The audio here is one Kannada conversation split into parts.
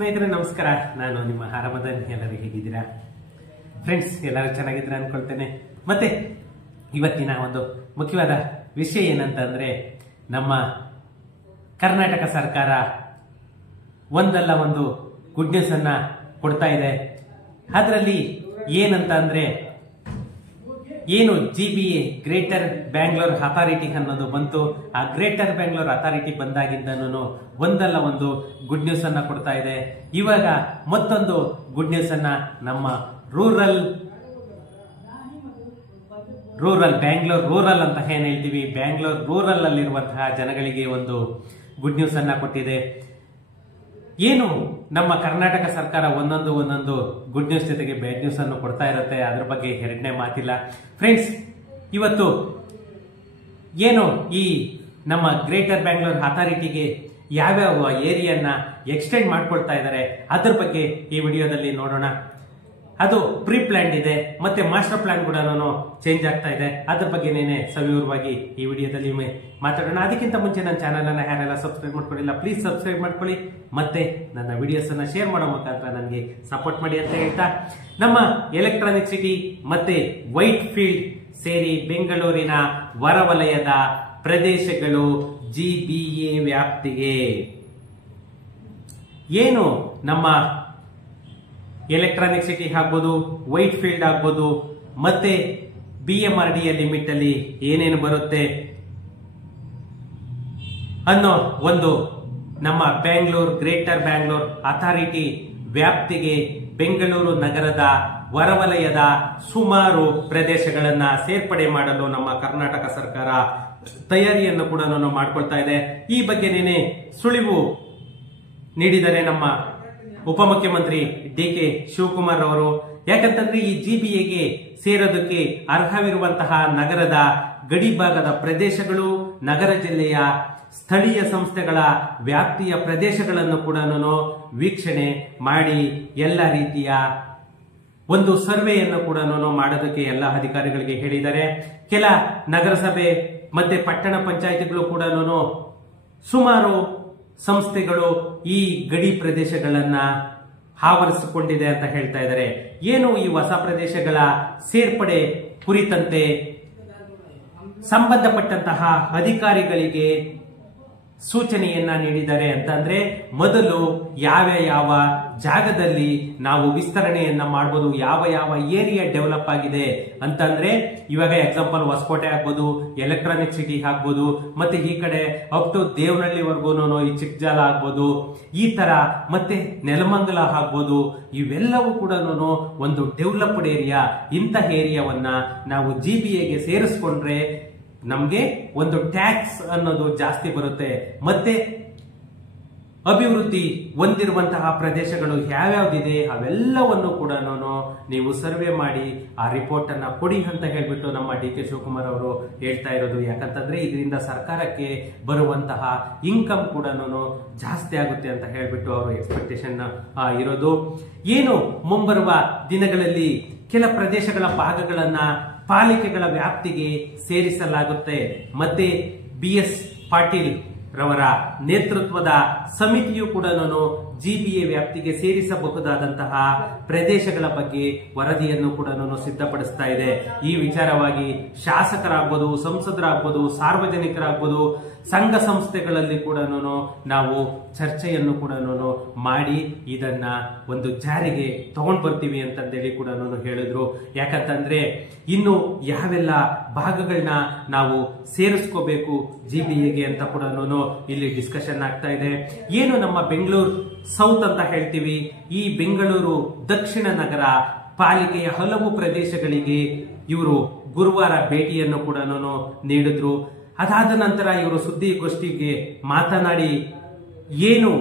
ಸ್ನೇಹಿತರೆ ನಮಸ್ಕಾರ. ನಾನು ನಿಮ್ಮ ಹರಮದನ್. ಎಲ್ಲರೂ ಹೇಗಿದ್ದೀರಾ ಫ್ರೆಂಡ್ಸ್? ಎಲ್ಲರೂ ಚೆನ್ನಾಗಿದ್ದೀರಾ ಅನ್ಕೊಳ್ತೇನೆ. ಮತ್ತೆ ಇವತ್ತಿನ ಒಂದು ಮುಖ್ಯವಾದ ವಿಷಯ ಏನಂತಂದ್ರೆ, ನಮ್ಮ ಕರ್ನಾಟಕ ಸರ್ಕಾರ ಒಂದಲ್ಲ ಒಂದು ಗುಡ್ ನ್ಯೂಸ್ ಅನ್ನ ಕೊಡ್ತಾ ಇದೆ. ಅದರಲ್ಲಿ ಏನಂತ ಅಂದ್ರೆ, ಏನು GBA ಗ್ರೇಟರ್ ಬ್ಯಾಂಗ್ಳೂರ್ ಅಥಾರಿಟಿ ಅನ್ನೋದು ಬಂತು. ಆ ಗ್ರೇಟರ್ ಬ್ಯಾಂಗ್ಳೂರ್ ಅಥಾರಿಟಿ ಬಂದಾಗಿಂದನೂ ಒಂದಲ್ಲ ಒಂದು ಗುಡ್ ನ್ಯೂಸ್ ಅನ್ನ ಕೊಡ್ತಾ ಇದೆ. ಇವಾಗ ಮತ್ತೊಂದು ಗುಡ್ ನ್ಯೂಸ್ ಅನ್ನ ನಮ್ಮ ರೂರಲ್ ಬ್ಯಾಂಗ್ಳೂರ್ ರೂರಲ್ ಅಂತ ಏನ್ ಹೇಳ್ತೀವಿ, ಬ್ಯಾಂಗ್ಳೂರ್ ರೂರಲ್ ಅಲ್ಲಿರುವಂತಹ ಜನಗಳಿಗೆ ಒಂದು ಗುಡ್ ನ್ಯೂಸ್ ಅನ್ನ ಕೊಟ್ಟಿದೆ. ಏನು ನಮ್ಮ ಕರ್ನಾಟಕ ಸರ್ಕಾರ ಒಂದೊಂದು ಗುಡ್ ನ್ಯೂಸ್ ಜೊತೆಗೆ ಬ್ಯಾಡ್ ನ್ಯೂಸ್ ಅನ್ನು ಕೊಡ್ತಾ ಇರುತ್ತೆ. ಅದ್ರ ಬಗ್ಗೆ ಎರಡನೇ ಮಾತಿಲ್ಲ ಫ್ರೆಂಡ್ಸ್. ಇವತ್ತು ಏನು ಈ ನಮ್ಮ ಗ್ರೇಟರ್ ಬ್ಯಾಂಗ್ಳೂರ್ ಅಥಾರಿಟಿಗೆ ಯಾವ್ಯಾವ ಏರಿಯಾನ ಎಕ್ಸ್ಟೆಂಡ್ ಮಾಡ್ಕೊಳ್ತಾ ಇದ್ದಾರೆ ಅದ್ರ ಬಗ್ಗೆ ಈ ವಿಡಿಯೋದಲ್ಲಿ ನೋಡೋಣ. ಅದು ಪ್ರೀ ಪ್ಲಾನ್ಡ್ ಇದೆ, ಮತ್ತೆ ಮಾಸ್ಟರ್ ಪ್ಲಾನ್ ಕೂಡ ಚೇಂಜ್ ಆಗ್ತಾ ಇದೆ. ಅದ್ರ ಬಗ್ಗೆನೇ ಸವಿವರವಾಗಿ ಈ ವಿಡಿಯೋದಲ್ಲಿ ಮಾತಾಡೋಣ. ಅದಕ್ಕಿಂತ ಮುಂಚೆ ನನ್ನ ಚಾನಲ್ ಅನ್ನ ಯಾರೆಲ್ಲ ಸಬ್ಸ್ಕ್ರೈಬ್ ಮಾಡ್ಕೊಂಡಿಲ್ಲ, ಪ್ಲೀಸ್ ಸಬ್ಸ್ಕ್ರೈಬ್ ಮಾಡ್ಕೊಳ್ಳಿ. ಮತ್ತೆ ನನ್ನ ವಿಡಿಯೋಸ್ ಅನ್ನ ಶೇರ್ ಮಾಡೋ ಮುಖಾಂತರ ನನಗೆ ಸಪೋರ್ಟ್ ಮಾಡಿ ಅಂತ ಹೇಳ್ತಾ, ನಮ್ಮ ಎಲೆಕ್ಟ್ರಾನಿಕ್ ಸಿಟಿ ಮತ್ತೆ ವೈಟ್ ಫೀಲ್ಡ್ ಸೇರಿ ಬೆಂಗಳೂರಿನ ಹೊರವಲಯದ ಪ್ರದೇಶಗಳು GBA ವ್ಯಾಪ್ತಿಗೆ. ಏನು ನಮ್ಮ ಎಲೆಕ್ಟ್ರಾನಿಕ್ ಸಿಟಿ ಆಗ್ಬೋದು, ವೈಟ್ ಫೀಲ್ಡ್ ಆಗ್ಬೋದು, ಮತ್ತೆ BMRDA ಲಿಮಿಟ್ ಅಲ್ಲಿ ಏನೇನು ಬರುತ್ತೆ ಅನ್ನೋ ಒಂದು ನಮ್ಮ ಬ್ಯಾಂಗ್ಳೂರ್ ಗ್ರೇಟರ್ ಬ್ಯಾಂಗ್ಳೂರ್ ಅಥಾರಿಟಿ ವ್ಯಾಪ್ತಿಗೆ ಬೆಂಗಳೂರು ನಗರದ ಹೊರವಲಯದ ಸುಮಾರು ಪ್ರದೇಶಗಳನ್ನ ಸೇರ್ಪಡೆ ಮಾಡಲು ನಮ್ಮ ಕರ್ನಾಟಕ ಸರ್ಕಾರ ತಯಾರಿಯನ್ನು ಕೂಡ ಮಾಡ್ಕೊಳ್ತಾ ಇದೆ. ಈ ಬಗ್ಗೆನೇನೆ ಸುಳಿವು ನೀಡಿದರೆ ನಮ್ಮ ಉಪಮುಖ್ಯಮಂತ್ರಿ DK ಶಿವಕುಮಾರ್ ಅವರು. ಯಾಕಂತಂದ್ರೆ ಈ GBAಗೆ ಸೇರೋದಕ್ಕೆ ಅರ್ಹವಿರುವಂತಹ ನಗರದ ಗಡಿಭಾಗದ ಪ್ರದೇಶಗಳು, ನಗರ ಜಿಲ್ಲೆಯ ಸ್ಥಳೀಯ ಸಂಸ್ಥೆಗಳ ವ್ಯಾಪ್ತಿಯ ಪ್ರದೇಶಗಳನ್ನು ಕೂಡ ವೀಕ್ಷಣೆ ಮಾಡಿ ಎಲ್ಲ ರೀತಿಯ ಒಂದು ಸರ್ವೆಯನ್ನು ಕೂಡ ಮಾಡೋದಕ್ಕೆ ಎಲ್ಲ ಅಧಿಕಾರಿಗಳಿಗೆ ಹೇಳಿದ್ದಾರೆ. ಕೆಲ ನಗರಸಭೆ ಮತ್ತೆ ಪಟ್ಟಣ ಪಂಚಾಯಿತಿಗಳು ಕೂಡ ಸುಮಾರು ಸಂಸ್ಥೆಗಳು ಈ ಗಡಿ ಪ್ರದೇಶಗಳನ್ನ ಆವರಿಸಿಕೊಂಡಿದೆ ಅಂತ ಹೇಳ್ತಾ ಇದ್ದಾರೆ. ಏನು ಈ ಹೊಸ ಪ್ರದೇಶಗಳ ಸೇರ್ಪಡೆ ಕುರಿತಂತೆ ಸಂಬಂಧಪಟ್ಟಂತಹ ಅಧಿಕಾರಿಗಳಿಗೆ ಸೂಚನೆಯನ್ನ ನೀಡಿದ್ದಾರೆ ಅಂತಂದ್ರೆ, ಮೊದಲು ಯಾವ ಜಾಗದಲ್ಲಿ ನಾವು ವಿಸ್ತರಣೆಯನ್ನ ಮಾಡಬಹುದು, ಯಾವ ಏರಿಯಾ ಡೆವಲಪ್ ಆಗಿದೆ ಅಂತಂದ್ರೆ, ಇವಾಗ ಎಕ್ಸಾಂಪಲ್ ಹೊಸಕೋಟೆ ಆಗ್ಬೋದು, ಎಲೆಕ್ಟ್ರಾನಿಕ್ ಸಿಟಿ ಆಗ್ಬೋದು, ಮತ್ತೆ ಈ ಕಡೆ ಅಪ್ ಟು ದೇವನಹಳ್ಳಿವರೆಗೂ ಈ ಚಿಕ್ಕಜಾಲ ಆಗ್ಬೋದು, ಈ ತರ ಮತ್ತೆ ನೆಲಮಂಗಲ ಆಗ್ಬೋದು. ಇವೆಲ್ಲವೂ ಕೂಡ ಒಂದು ಡೆವಲಪ್ಡ್ ಏರಿಯಾ. ಇಂಥ ಏರಿಯಾವನ್ನ ನಾವು GBAಗೆ ಸೇರಿಸ್ಕೊಂಡ್ರೆ ನಮ್ಗೆ ಒಂದು ಟ್ಯಾಕ್ಸ್ ಅನ್ನೋದು ಜಾಸ್ತಿ ಬರುತ್ತೆ. ಮತ್ತೆ ಅಭಿವೃದ್ಧಿ ಹೊಂದಿರುವಂತಹ ಪ್ರದೇಶಗಳು ಯಾವ್ಯಾವ್ದಿದೆ ಅವೆಲ್ಲವನ್ನು ಕೂಡ ನೀವು ಸರ್ವೆ ಮಾಡಿ ಆ ರಿಪೋರ್ಟ್ ಅನ್ನ ಕೊಡಿ ಅಂತ ಹೇಳ್ಬಿಟ್ಟು ನಮ್ಮ DK ಶಿವಕುಮಾರ್ ಅವರು ಹೇಳ್ತಾ ಇರೋದು. ಯಾಕಂತಂದ್ರೆ ಇದರಿಂದ ಸರ್ಕಾರಕ್ಕೆ ಬರುವಂತಹ ಇನ್ಕಮ್ ಕೂಡ ಜಾಸ್ತಿ ಆಗುತ್ತೆ ಅಂತ ಹೇಳ್ಬಿಟ್ಟು ಅವರು ಎಕ್ಸ್ಪೆಕ್ಟೇಷನ್ ಇರೋದು. ಏನು ಮುಂಬರುವ ದಿನಗಳಲ್ಲಿ ಕೆಲ ಪ್ರದೇಶಗಳ ಭಾಗಗಳನ್ನ ಪಾಲಿಕೆಗಳ ವ್ಯಾಪ್ತಿಗೆ ಸೇರಿಸಲಾಗುತ್ತೆ. ಮತ್ತೆ BS ಪಾಟೀಲ್ ರವರ ನೇತೃತ್ವದ ಸಮಿತಿಯು ಕೂಡ GBA ವ್ಯಾಪ್ತಿಗೆ ಸೇರಿಸಬಹುದಾದಂತಹ ಪ್ರದೇಶಗಳ ಬಗ್ಗೆ ವರದಿಯನ್ನು ಕೂಡ ಸಿದ್ಧಪಡಿಸ್ತಾ ಇದೆ. ಈ ವಿಚಾರವಾಗಿ ಶಾಸಕರಾಗ್ಬೋದು, ಸಂಸದರಾಗ್ಬೋದು, ಸಾರ್ವಜನಿಕರಾಗ್ಬೋದು, ಸಂಘ ಸಂಸ್ಥೆಗಳಲ್ಲಿ ಕೂಡ ನಾವು ಚರ್ಚೆಯನ್ನು ಕೂಡ ಮಾಡಿ ಇದನ್ನ ಒಂದು ಜಾರಿಗೆ ತಗೊಂಡ್ ಬರ್ತೀವಿ ಅಂತಂದೇಳಿ ಕೂಡ ಹೇಳಿದ್ರು. ಯಾಕಂತಂದ್ರೆ ಇನ್ನು ಯಾವೆಲ್ಲ ಭಾಗಗಳನ್ನ ನಾವು ಸೇರಿಸ್ಕೋಬೇಕು GBAಗೆ ಅಂತ ಕೂಡ ಇಲ್ಲಿ ಡಿಸ್ಕಷನ್ ಆಗ್ತಾ ಇದೆ. ಏನು ನಮ್ಮ ಬೆಂಗಳೂರು ಸೌತ್ ಅಂತ ಹೇಳ್ತೀವಿ, ಈ ಬೆಂಗಳೂರು ದಕ್ಷಿಣ ನಗರ ಪಾಲಿಕೆಯ ಹಲವು ಪ್ರದೇಶಗಳಿಗೆ ಇವರು ಗುರುವಾರ ಭೇಟಿಯನ್ನು ಕೂಡ ನೀಡಿದ್ರು. ಅದಾದ ನಂತರ ಇವರು ಸುದ್ದಿಗೋಷ್ಠಿಗೆ ಮಾತನಾಡಿ, ಏನು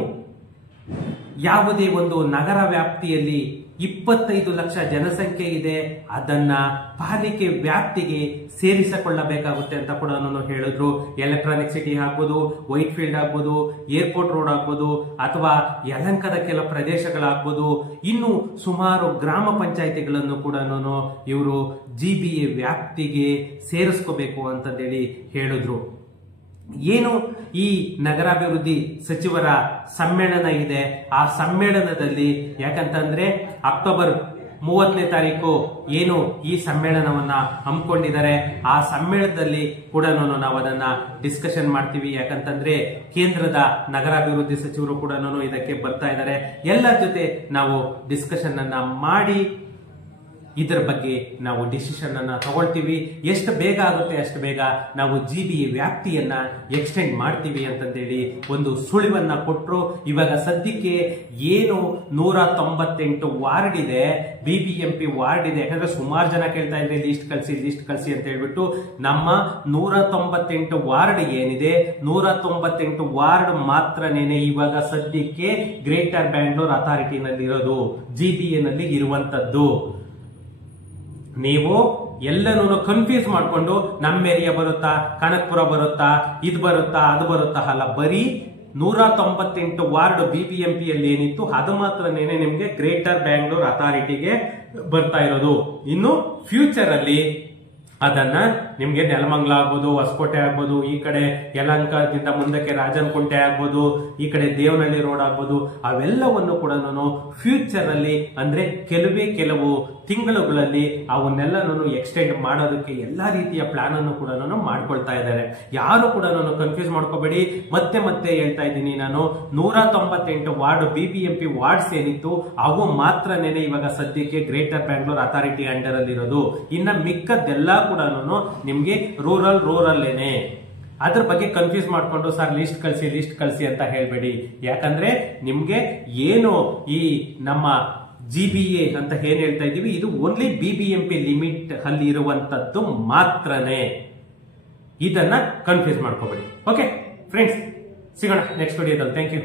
ಯಾವುದೇ ಒಂದು ನಗರ ವ್ಯಾಪ್ತಿಯಲ್ಲಿ 25 ಲಕ್ಷ ಜನಸಂಖ್ಯೆ ಇದೆ, ಅದನ್ನ ಪಾಲಿಕೆ ವ್ಯಾಪ್ತಿಗೆ ಸೇರಿಸಿಕೊಳ್ಳಬೇಕಾಗುತ್ತೆ ಅಂತ ಕೂಡ ಹೇಳಿದ್ರು. ಎಲೆಕ್ಟ್ರಾನಿಕ್ ಸಿಟಿ ಆಗ್ಬೋದು, ವೈಟ್ ಫೀಲ್ಡ್ ಆಗ್ಬೋದು, ಏರ್ಪೋರ್ಟ್ ರೋಡ್ ಆಗ್ಬೋದು, ಅಥವಾ ಯಲಹಂಕದ ಕೆಲ ಪ್ರದೇಶಗಳಾಗ್ಬೋದು, ಇನ್ನು ಸುಮಾರು ಗ್ರಾಮ ಪಂಚಾಯಿತಿಗಳನ್ನು ಕೂಡ ಇವರು GBA ವ್ಯಾಪ್ತಿಗೆ ಸೇರಿಸ್ಕೋಬೇಕು ಅಂತಂದೇಳಿ ಹೇಳಿದ್ರು. ಏನು ಈ ನಗರಾಭಿವೃದ್ಧಿ ಸಚಿವರ ಸಮ್ಮೇಳನ ಇದೆ, ಆ ಸಮ್ಮೇಳನದಲ್ಲಿ ಯಾಕಂತಂದ್ರೆ ಅಕ್ಟೋಬರ್ 30ನೇ ತಾರೀಕು ಏನು ಈ ಸಮ್ಮೇಳನವನ್ನ ಹಮ್ಮಿಕೊಂಡಿದ್ದಾರೆ, ಆ ಸಮ್ಮೇಳನದಲ್ಲಿ ಕೂಡ ನಾವು ಅದನ್ನ ಡಿಸ್ಕಷನ್ ಮಾಡ್ತೀವಿ. ಯಾಕಂತಂದ್ರೆ ಕೇಂದ್ರದ ನಗರಾಭಿವೃದ್ಧಿ ಸಚಿವರು ಕೂಡ ಇದಕ್ಕೆ ಬರ್ತಾ ಇದ್ದಾರೆ. ಎಲ್ಲರ ಜೊತೆ ನಾವು ಡಿಸ್ಕಷನ್ ಅನ್ನ ಮಾಡಿ ಇದರ ಬಗ್ಗೆ ನಾವು ಡಿಸಿಷನ್ ಅನ್ನ ತಗೊಳ್ತೀವಿ. ಎಷ್ಟು ಬೇಗ ಆಗುತ್ತೆ ಅಷ್ಟು ಬೇಗ ನಾವು GBA ವ್ಯಾಪ್ತಿಯನ್ನ ಎಕ್ಸ್ಟೆಂಡ್ ಮಾಡ್ತೀವಿ ಅಂತಂದೇಳಿ ಒಂದು ಸುಳಿವನ್ನ ಕೊಟ್ಟರು. ಇವಾಗ ಸದ್ಯಕ್ಕೆ ಏನು 198 ವಾರ್ಡ್ ಇದೆ, BBMP ವಾರ್ಡ್ ಇದೆ. ಯಾಕಂದ್ರೆ ಸುಮಾರು ಜನ ಕೇಳ್ತಾ ಇದ್ರೆ ಲಿಸ್ಟ್ ಕಳಿಸಿ ಅಂತ ಹೇಳ್ಬಿಟ್ಟು ನಮ್ಮ 198 ವಾರ್ಡ್ ಏನಿದೆ, 198 ವಾರ್ಡ್ ಮಾತ್ರನೇನೆ ಇವಾಗ ಸದ್ಯಕ್ಕೆ ಗ್ರೇಟರ್ ಬ್ಯಾಂಗ್ಳೂರ್ ಅಥಾರಿಟಿನಲ್ಲಿ ಇರೋದು, GBA ನಲ್ಲಿ ಇರುವಂತದ್ದು. ನೀವು ಎಲ್ಲನೂ ಕನ್ಫ್ಯೂಸ್ ಮಾಡ್ಕೊಂಡು ನಮ್ಮ ಏರಿಯಾ ಬರುತ್ತಾ, ಕನಕಪುರ ಬರುತ್ತಾ, ಇದು ಬರುತ್ತಾ, ಅದು ಬರುತ್ತಾ ಅಲ್ಲ, ಬರೀ 198 ವಾರ್ಡ್ BBMP ಯಲ್ಲಿ ಏನಿತ್ತು ಅದು ಮಾತ್ರನೇನೆ ನಿಮ್ಗೆ ಗ್ರೇಟರ್ ಬ್ಯಾಂಗ್ಳೂರ್ ಅಥಾರಿಟಿಗೆ ಬರ್ತಾ ಇರೋದು. ಇನ್ನು ಫ್ಯೂಚರ್ ಅಲ್ಲಿ ಅದನ್ನ ನಿಮ್ಗೆ ನೆಲಮಂಗಲ ಆಗ್ಬೋದು, ಹೊಸಕೋಟೆ ಆಗ್ಬೋದು, ಈ ಕಡೆ ಯಲಹಂಕದಿಂದ ಮುಂದಕ್ಕೆ ರಾಜನಕುಂಟೆ ಆಗ್ಬೋದು, ಈ ಕಡೆ ದೇವನಹಳ್ಳಿ ರೋಡ್ ಆಗ್ಬೋದು, ಅವೆಲ್ಲವನ್ನು ಕೂಡ ಫ್ಯೂಚರ್ ಅಲ್ಲಿ ಅಂದ್ರೆ ಕೆಲವು ತಿಂಗಳುಗಳಲ್ಲಿ ಅವನ್ನೆಲ್ಲನೂ ಎಕ್ಸ್ಟೆಂಡ್ ಮಾಡೋದಕ್ಕೆ ಎಲ್ಲಾ ರೀತಿಯ ಪ್ಲಾನ್ ಅನ್ನು ಕೂಡ ಮಾಡ್ಕೊಳ್ತಾ ಇದ್ದಾರೆ. ಯಾರು ಕೂಡ ಕನ್ಫ್ಯೂಸ್ ಮಾಡ್ಕೋಬೇಡಿ. ಮತ್ತೆ ಹೇಳ್ತಾ ಇದ್ದೀನಿ ನಾನು, 198 ವಾರ್ಡ್ BBMP ವಾರ್ಡ್ಸ್ ಏನಿತ್ತು ಅವು ಮಾತ್ರನೇನೆ ಇವಾಗ ಸದ್ಯಕ್ಕೆ ಗ್ರೇಟರ್ ಬ್ಯಾಂಗ್ಳೂರ್ ಅಥಾರಿಟಿ ಅಂಡರ್ ಅಲ್ಲಿ ಇರೋದು. ಇನ್ನ ಮಿಕ್ಕದ್ದೆಲ್ಲ ಕೂಡ ನಿಮ್ಗೆ ರೂರಲ್ಲೇನೆ. ಅದ್ರ ಬಗ್ಗೆ ಕನ್ಫ್ಯೂಸ್ ಮಾಡ್ಕೊಂಡು ಸರ್ ಲಿಸ್ಟ್ ಕಳಿಸಿ ಅಂತ ಹೇಳ್ಬೇಡಿ. ಯಾಕಂದ್ರೆ ನಿಮ್ಗೆ ಏನು ಈ ನಮ್ಮ GBA ಅಂತ ಏನ್ ಹೇಳ್ತಾ ಇದೀವಿ, ಇದು ಓನ್ಲಿ BBMP ಲಿಮಿಟ್ ಅಲ್ಲಿ ಇರುವಂತದ್ದು ಮಾತ್ರನೇ. ಇದನ್ನ ಕನ್ಫ್ಯೂಸ್ ಮಾಡ್ಕೋಬೇಡಿ. ಓಕೆ ಫ್ರೆಂಡ್ಸ್, ಸಿಗೋಣ ನೆಕ್ಸ್ಟ್ ವಿಡಿಯೋದಲ್ಲಿ. Thank you.